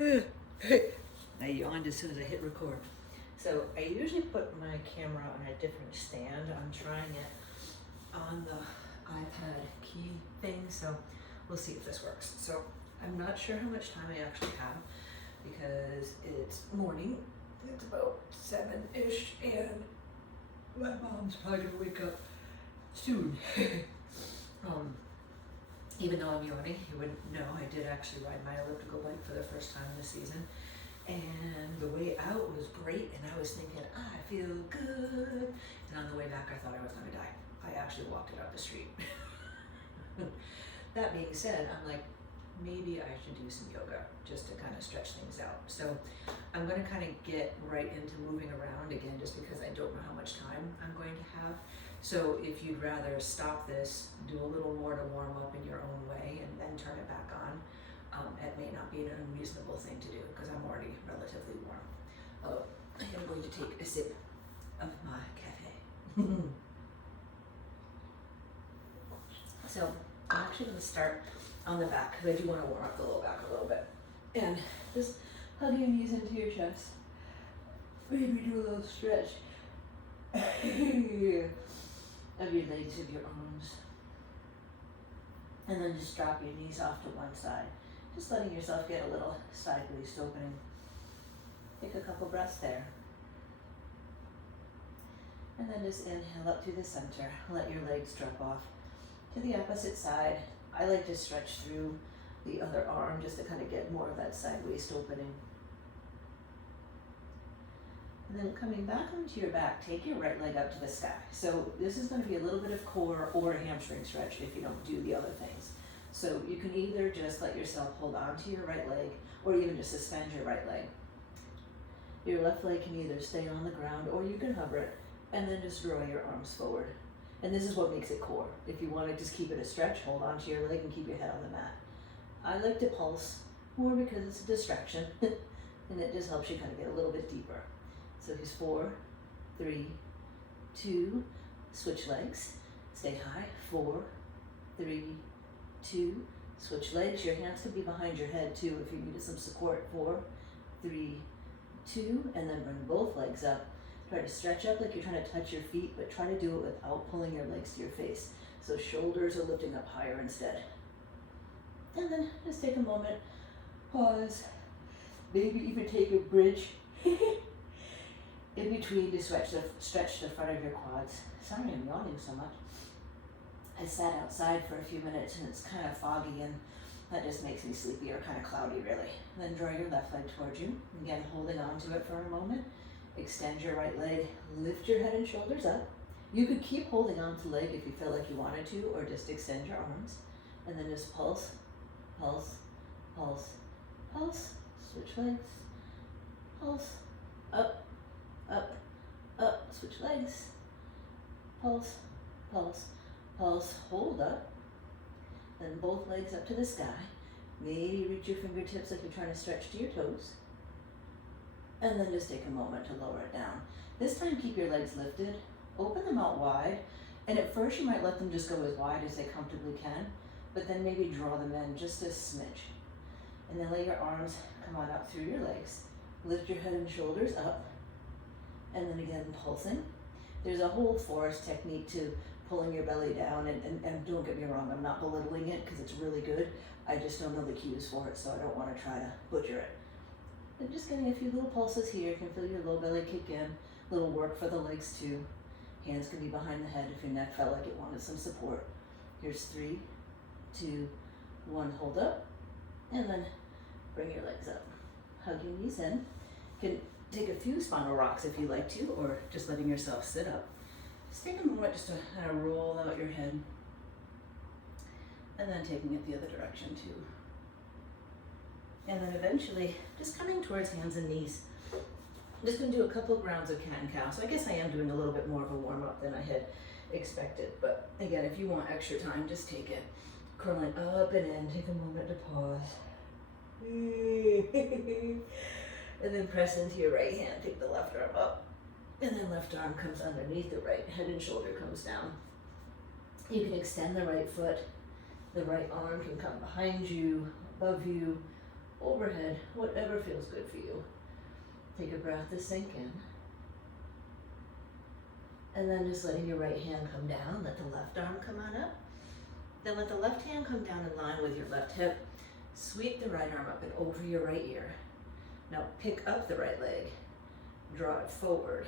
I yawned as soon as I hit record. So I usually put my camera on a different stand. I'm trying it on the iPad key thing, so we'll see if this works. So I'm not sure how much time I actually have because it's morning. It's about 7-ish and my mom's probably gonna wake up soon. Even though I'm yawning, you wouldn't know, I did actually ride my elliptical bike for the first time this season. And the way out was great, and I was thinking, I feel good. And on the way back, I thought I was gonna die. I actually walked it up the street. That being said, I'm like, maybe I should do some yoga just to kind of stretch things out. So I'm gonna kind of get right into moving around again, just because I don't know how much time I'm going to have. So if you'd rather stop this, do a little more to warm up in your own way, and then turn it back on, it may not be an unreasonable thing to do because I'm already relatively warm. I am going to take a sip of my cafe. So I'm actually going to start on the back because I do want to warm up the low back a little bit. And just hug your knees into your chest. Maybe do a little stretch of your legs, of your arms. And then just drop your knees off to one side. Just letting yourself get a little sideways opening. Take a couple breaths there. And then just inhale up through the center. Let your legs drop off to the opposite side. I like to stretch through the other arm just to kind of get more of that sideways opening. And then coming back onto your back, take your right leg up to the sky. So this is going to be a little bit of core or a hamstring stretch if you don't do the other things. So you can either just let yourself hold on to your right leg or even just suspend your right leg. Your left leg can either stay on the ground or you can hover it and then just draw your arms forward. And this is what makes it core. If you want to just keep it a stretch, hold on to your leg and keep your head on the mat. I like to pulse more because it's a distraction and it just helps you kind of get a little bit deeper. So here's 4, 3, 2, switch legs, stay high, 4, 3, 2, switch legs. Your hands could be behind your head too if you needed some support. 4, 3, 2, and then bring both legs up. Try to stretch up like you're trying to touch your feet, but try to do it without pulling your legs to your face. So shoulders are lifting up higher instead. And then just take a moment, pause, maybe even take a bridge in between to stretch the front of your quads. Sorry I'm yawning so much. I sat outside for a few minutes and it's kind of foggy and that just makes me sleepy or kind of cloudy really. And then draw your left leg towards you. Again, holding on to it for a moment. Extend your right leg, lift your head and shoulders up. You could keep holding on to the leg if you feel like you wanted to, or just extend your arms. And then just pulse, pulse, pulse, pulse. Switch legs, pulse, up, up, up, switch legs, pulse, pulse, pulse, hold up, then both legs up to the sky. Maybe reach your fingertips like you're trying to stretch to your toes. And then just take a moment to lower it down. This time keep your legs lifted, open them out wide, and at first you might let them just go as wide as they comfortably can, but then maybe draw them in just a smidge. And then let your arms come on up through your legs. Lift your head and shoulders up, and then again pulsing. There's a whole forest technique to pulling your belly down, and don't get me wrong, I'm not belittling it because it's really good. I just don't know the cues for it, so I don't want to try to butcher it. And just getting a few little pulses here. You can feel your low belly kick in. Little work for the legs too. Hands can be behind the head if your neck felt like it wanted some support. Here's 3, 2, 1, hold up. And then bring your legs up. Hug your knees in. You can take a few spinal rocks if you like to, or just letting yourself sit up. Just take a moment just to kind of roll out your head. And then taking it the other direction too. And then eventually just coming towards hands and knees. I'm just going to do a couple of rounds of cat and cow. So I guess I am doing a little bit more of a warm up than I had expected. But again, if you want extra time, just take it. Curling up and in. Take a moment to pause. And then press into your right hand. Take the left arm up. And then left arm comes underneath the right. Head and shoulder comes down. You can extend the right foot. The right arm can come behind you, above you, overhead, whatever feels good for you. Take a breath to sink in. And then just letting your right hand come down, let the left arm come on up. Then let the left hand come down in line with your left hip. Sweep the right arm up and over your right ear. Now pick up the right leg, draw it forward,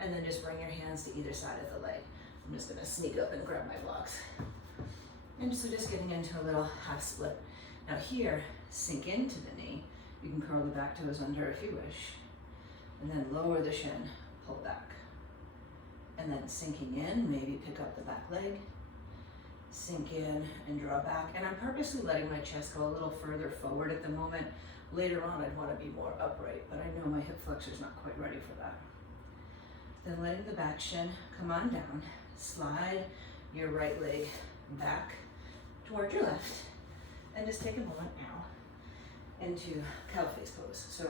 and then just bring your hands to either side of the leg. I'm just gonna sneak up and grab my blocks. And so just getting into a little half split. Now here, sink into the knee. You can curl the back toes under if you wish. And then lower the shin, pull back. And then sinking in, maybe pick up the back leg. Sink in and draw back. And I'm purposely letting my chest go a little further forward at the moment. Later on, I'd want to be more upright, but I know my hip flexor's not quite ready for that. Then letting the back shin come on down. Slide your right leg back toward your left. And just take a moment now into cow face pose. So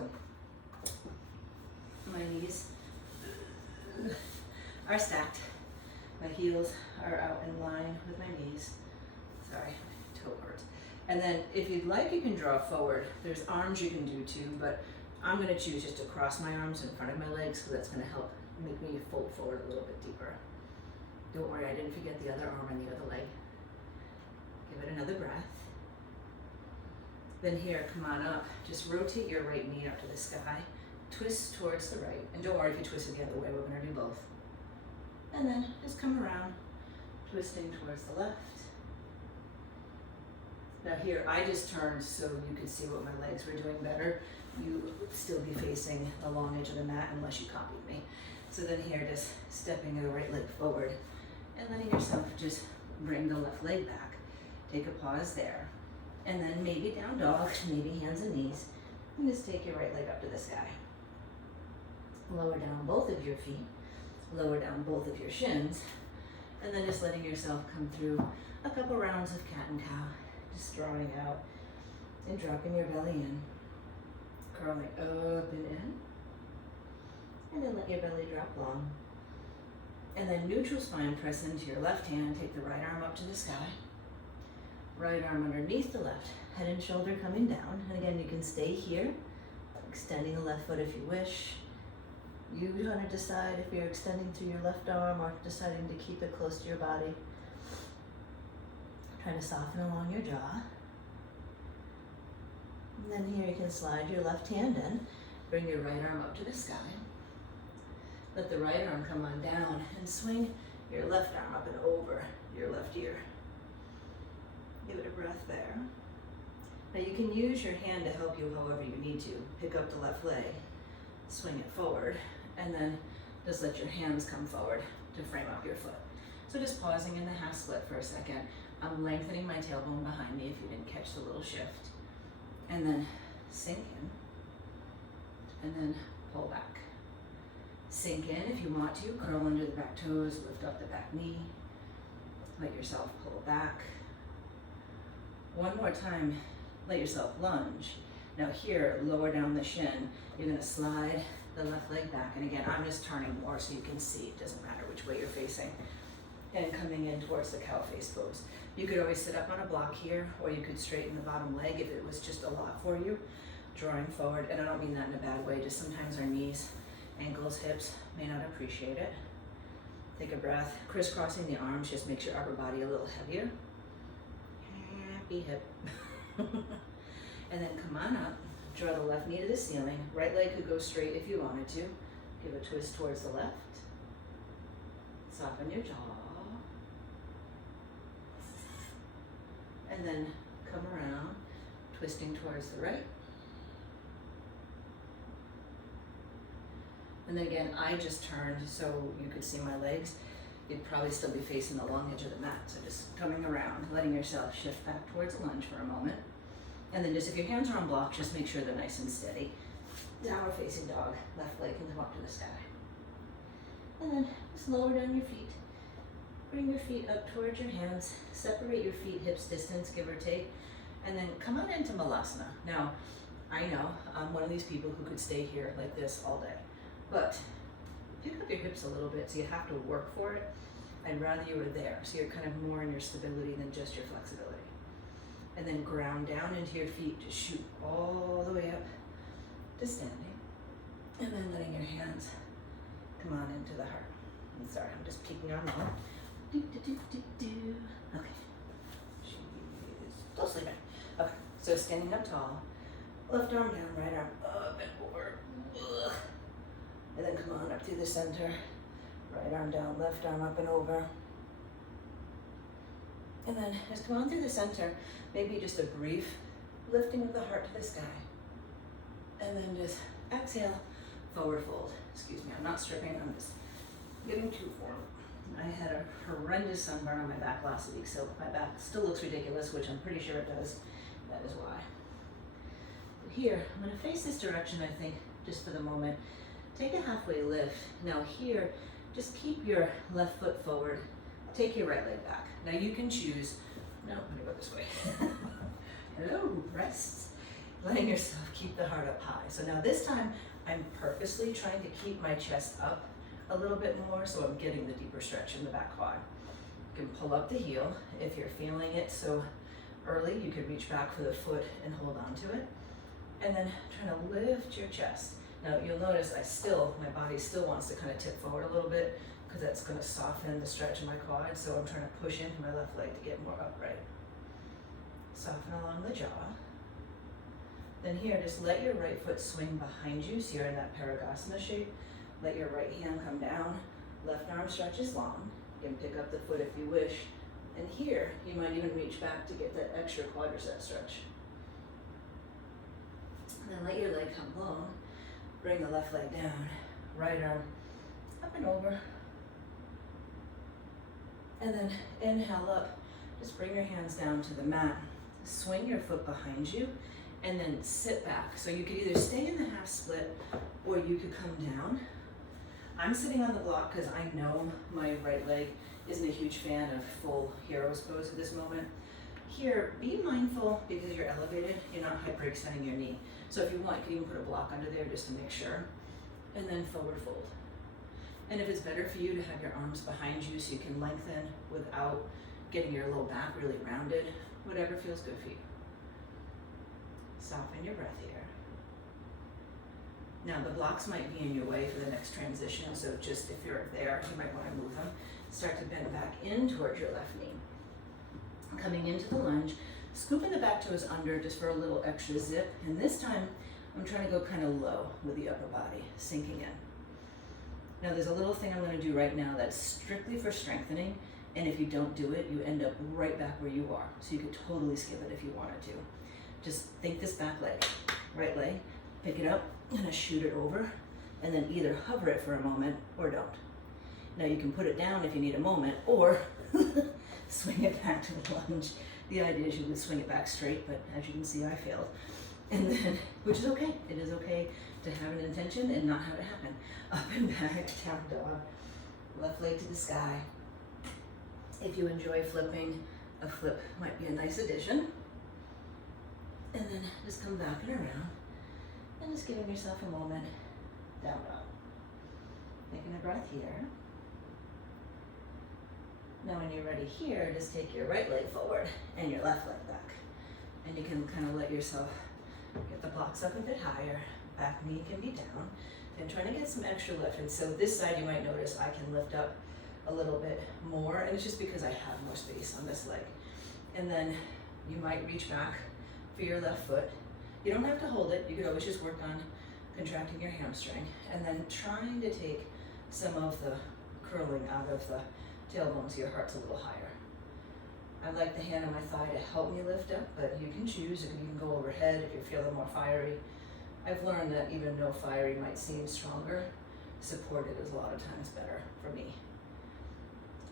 my knees are stacked. My heels are out in line with my knees. Sorry, my toe hurts. And then if you'd like, you can draw forward. There's arms you can do too, but I'm gonna choose just to cross my arms in front of my legs because that's gonna help make me fold forward a little bit deeper. Don't worry, I didn't forget the other arm and the other leg. Give it another breath. Then here, come on up. Just rotate your right knee up to the sky. Twist towards the right. And don't worry if you twist it the other way, we're gonna do both. And then just come around, twisting towards the left. Now here, I just turned so you could see what my legs were doing better. You would still be facing the long edge of the mat unless you copied me. So then here, just stepping the right leg forward and letting yourself just bring the left leg back. Take a pause there. And then maybe down dog, maybe hands and knees. And just take your right leg up to the sky. Lower down both of your feet. Lower down both of your shins. And then just letting yourself come through a couple rounds of cat and cow. Just drawing out and dropping your belly in. Curling up and in. And then let your belly drop long. And then neutral spine, press into your left hand. Take the right arm up to the sky. Right arm underneath the left. Head and shoulder coming down. And again, you can stay here. Extending the left foot if you wish. You want to decide if you're extending through your left arm or deciding to keep it close to your body. Trying to soften along your jaw. And then here you can slide your left hand in. Bring your right arm up to the sky. Let the right arm come on down and swing your left arm up and over your left ear. Give it a breath there. Now you can use your hand to help you however you need to. Pick up the left leg, swing it forward, and then just let your hands come forward to frame up your foot. So just pausing in the half split for a second. I'm lengthening my tailbone behind me if you didn't catch the little shift. And then sink in, and then pull back. Sink in if you want to, curl under the back toes, lift up the back knee. Let yourself pull back. One more time, let yourself lunge. Now here, lower down the shin. You're gonna slide the left leg back. And again, I'm just turning more so you can see. It doesn't matter which way you're facing. And coming in towards the cow face pose. You could always sit up on a block here, or you could straighten the bottom leg if it was just a lot for you. Drawing forward, and I don't mean that in a bad way, just sometimes our knees, ankles, hips may not appreciate it. Take a breath. Crisscrossing the arms just makes your upper body a little heavier. Happy hip. And then come on up, draw the left knee to the ceiling. Right leg could go straight if you wanted to. Give a twist towards the left. Soften your jaw. And then come around, twisting towards the right. And then again, I just turned so you could see my legs. You'd probably still be facing the long edge of the mat. So just coming around, letting yourself shift back towards lunge for a moment. And then just if your hands are on block, just make sure they're nice and steady. Downward facing dog, left leg can come up to the sky. And then just lower down your feet. Bring your feet up towards your hands. Separate your feet hips distance, give or take. And then come on into Malasana. Now, I know I'm one of these people who could stay here like this all day. But pick up your hips a little bit so you have to work for it. I'd rather you were there so you're kind of more in your stability than just your flexibility. and then ground down into your feet to shoot all the way up to standing, and then letting your hands come on into the heart. I'm sorry, I'm just peeking on mom. Do, do, do, do, do. Okay. She's still sleeping. Okay, so standing up tall, left arm down, right arm up and over. Ugh. And then come on up through the center. Right arm down, left arm up and over. And then just come on through the center, maybe just a brief lifting of the heart to the sky. And then just exhale, forward fold. Excuse me, I'm not stripping, I'm just getting too warm. I had a horrendous sunburn on my back last week, so my back still looks ridiculous, which I'm pretty sure it does. That is why. But here, I'm gonna face this direction, I think, just for the moment. Take a halfway lift. Now here, just keep your left foot forward. Take your right leg back. Now you can choose, no, I'm gonna go this way. Hello, rests. Letting yourself keep the heart up high. So now this time, I'm purposely trying to keep my chest up a little bit more, so I'm getting the deeper stretch in the back quad. You can pull up the heel if you're feeling it so early. You could reach back for the foot and hold on to it. And then trying to lift your chest. Now you'll notice my body still wants to kind of tip forward a little bit because that's going to soften the stretch in my quad. So I'm trying to push into my left leg to get more upright. Soften along the jaw. Then here, just let your right foot swing behind you, so you're in that Parigasana shape. Let your right hand come down, left arm stretches long. You can pick up the foot if you wish. And here, you might even reach back to get that extra quadricep stretch. And then let your leg come long. Bring the left leg down, right arm up and over. And then inhale up, just bring your hands down to the mat. Swing your foot behind you, and then sit back. So you could either stay in the half split, or you could come down. I'm sitting on the block because I know my right leg isn't a huge fan of full hero's pose at this moment. Here, be mindful because you're elevated, you're not hyperextending your knee. So if you want, you can even put a block under there just to make sure. And then forward fold. And if it's better for you to have your arms behind you so you can lengthen without getting your low back really rounded, whatever feels good for you. Soften your breath here. Now the blocks might be in your way for the next transition, so just if you're there, you might want to move them. Start to bend back in towards your left knee. Coming into the lunge, scooping the back toes under just for a little extra zip. And this time, I'm trying to go kind of low with the upper body, sinking in. Now there's a little thing I'm going to do right now that's strictly for strengthening, and if you don't do it, you end up right back where you are. So you could totally skip it if you wanted to. Just think this back leg, right leg, pick it up, and shoot it over, and then either hover it for a moment or don't. Now you can put it down if you need a moment, or swing it back to the lunge. The idea is you would swing it back straight, but as you can see, I failed. And then, which is okay. It is okay to have an intention and not have it happen. Up and back, down dog, left leg to the sky. If you enjoy flipping, a flip might be a nice addition. And then just come back and around, and just giving yourself a moment, down dog. Taking a breath here. Now when you're ready here, just take your right leg forward and your left leg back. And you can kind of let yourself get the blocks up a bit higher, back knee can be down, and trying to get some extra lift. And so this side you might notice I can lift up a little bit more, and it's just because I have more space on this leg. And then you might reach back for your left foot. You don't have to hold it, you could always just work on contracting your hamstring, and then trying to take some of the curling out of the tailbone so your heart's a little higher. I like the hand on my thigh to help me lift up, but you can choose. You can even go overhead if you're feeling more fiery. I've learned that even though fiery might seem stronger, supported is a lot of times better for me.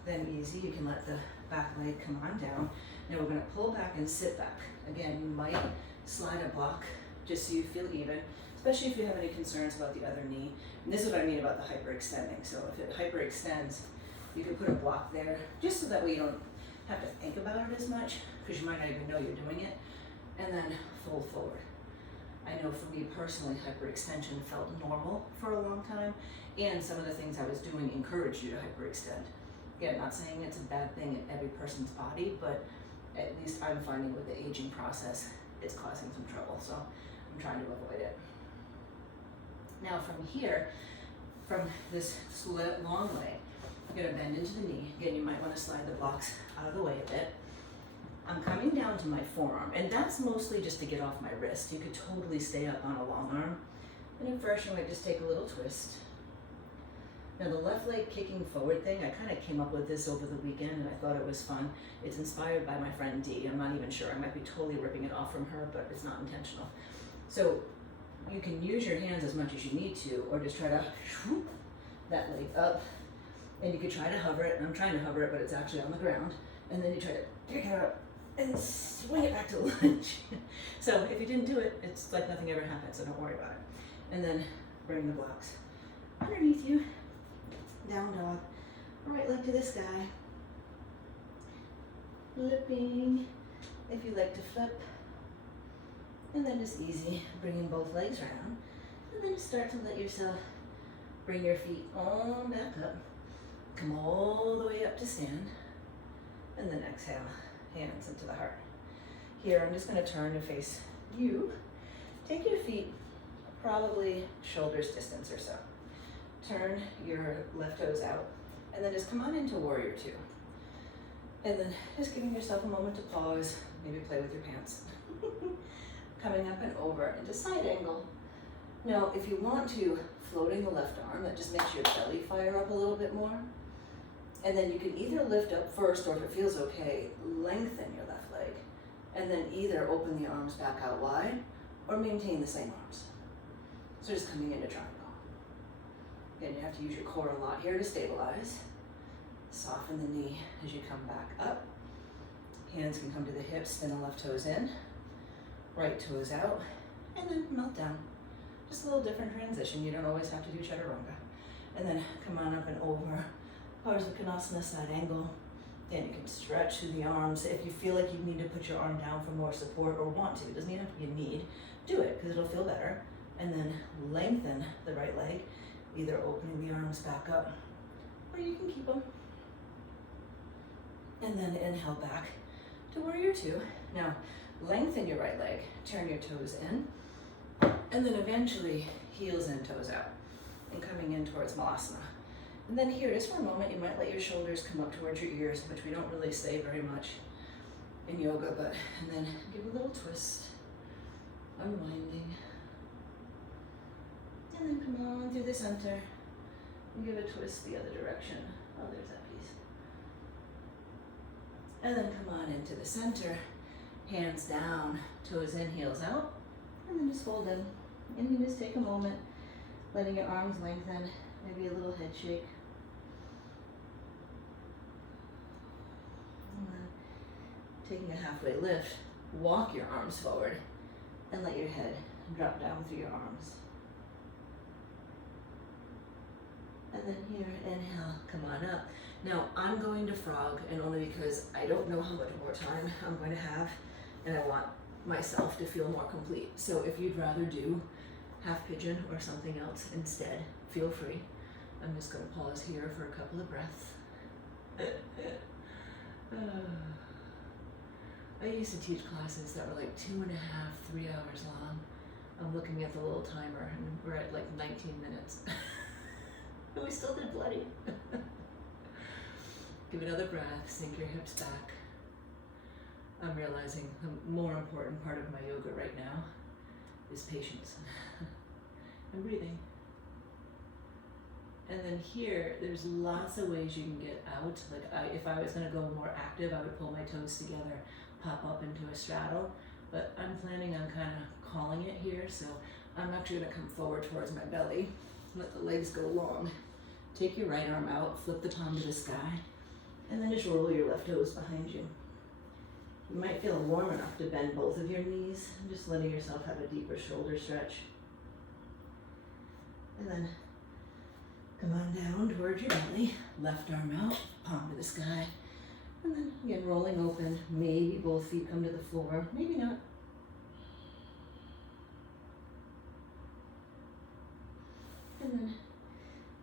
Then easy, you can let the back leg come on down. Now we're gonna pull back and sit back. Again, you might slide a block just so you feel even, especially if you have any concerns about the other knee. And this is what I mean about the hyperextending. So if it hyperextends, you can put a block there, just so that way you don't have to think about it as much, because you might not even know you're doing it. And then fold forward. I know for me personally, hyperextension felt normal for a long time, and some of the things I was doing encouraged you to hyperextend. Again, not saying it's a bad thing in every person's body, but At least I'm finding with the aging process, it's causing some trouble, so I'm trying to avoid it. Now from here, from this long leg, you're gonna bend into the knee. Again, you might wanna slide the blocks out of the way a bit. I'm coming down to my forearm, and that's mostly just to get off my wrist. You could totally stay up on a long arm. And at first you might just take a little twist. Now the left leg kicking forward thing, I kind of came up with this over the weekend and I thought it was fun. It's inspired by my friend Dee. I'm not even sure, I might be totally ripping it off from her, but it's not intentional. So you can use your hands as much as you need to, or just try to whoop that leg up. And you could try to hover it, and I'm trying to hover it, but it's actually on the ground. And then you try to pick it up and swing it back to lunge. So if you didn't do it, it's like nothing ever happened, so don't worry about it. And then bring the blocks underneath you, down dog, right leg to the sky, flipping, if you like to flip, and then just easy, bringing both legs around, and then just start to let yourself bring your feet on back up, come all the way up to stand, and then exhale, hands into the heart. Here, I'm just gonna turn to face you. Take your feet probably shoulders distance or so. Turn your left toes out, and then just come on into warrior two. And then just giving yourself a moment to pause, maybe play with your pants. Coming up and over into side angle. Now, if you want to, floating the left arm, that just makes your belly fire up a little bit more. And then you can either lift up first, or if it feels okay, lengthen your left leg. And then either open the arms back out wide, or maintain the same arms. So just coming into triangle. Again, you have to use your core a lot here to stabilize. Soften the knee as you come back up. Hands can come to the hips, spin the left toes in, right toes out, and then melt down. Just a little different transition. You don't always have to do chaturanga. And then come on up and over. Parsvakonasana, side angle. Then you can stretch through the arms. If you feel like you need to put your arm down for more support or want to, it doesn't even have to be a need, do it because it'll feel better. And then lengthen the right leg, either opening the arms back up, or you can keep them. And then inhale back to warrior two. Now, lengthen your right leg, turn your toes in, and then eventually heels in, toes out, and coming in towards Malasana. And then here, just for a moment, you might let your shoulders come up towards your ears, which we don't really say very much in yoga, but, and then give a little twist, unwinding. And then come on through the center, and give a twist the other direction. Oh, there's that piece. And then come on into the center, hands down, toes in, heels out, and then just fold in. And you just take a moment, letting your arms lengthen, maybe a little head shake. And then taking a halfway lift, walk your arms forward, and let your head drop down through your arms. And then here, inhale, come on up. Now, I'm going to frog, and only because I don't know how much more time I'm going to have, and I want myself to feel more complete. So if you'd rather do half pigeon or something else instead, feel free. I'm just going to pause here for a couple of breaths. I used to teach classes that were like 2.5, 3 hours long. I'm looking at the little timer, and we're at like 19 minutes. But we still did bloody. Give another breath, sink your hips back. I'm realizing the more important part of my yoga right now is patience and breathing. And then here, there's lots of ways you can get out. Like if I was gonna go more active, I would pull my toes together, pop up into a straddle, but I'm planning on kind of calling it here. So I'm actually gonna come forward towards my belly, let the legs go long. Take your right arm out, flip the palm to the sky, and then just roll your left toes behind you. You might feel warm enough to bend both of your knees, and just letting yourself have a deeper shoulder stretch. And then come on down towards your belly, left arm out, palm to the sky. And then again, rolling open, maybe both feet come to the floor, maybe not. And then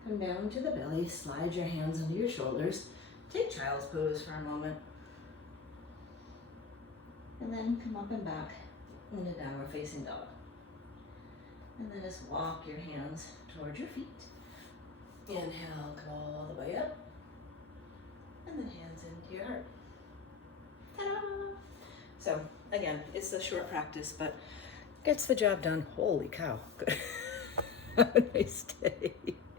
come down to the belly, slide your hands under your shoulders, take child's pose for a moment. And then come up and back in a downward facing dog. And then just walk your hands towards your feet. Inhale, come all the way up. And then hands into your heart. Ta-da! So again, it's a short practice, but gets the job done. Holy cow. Have a nice day.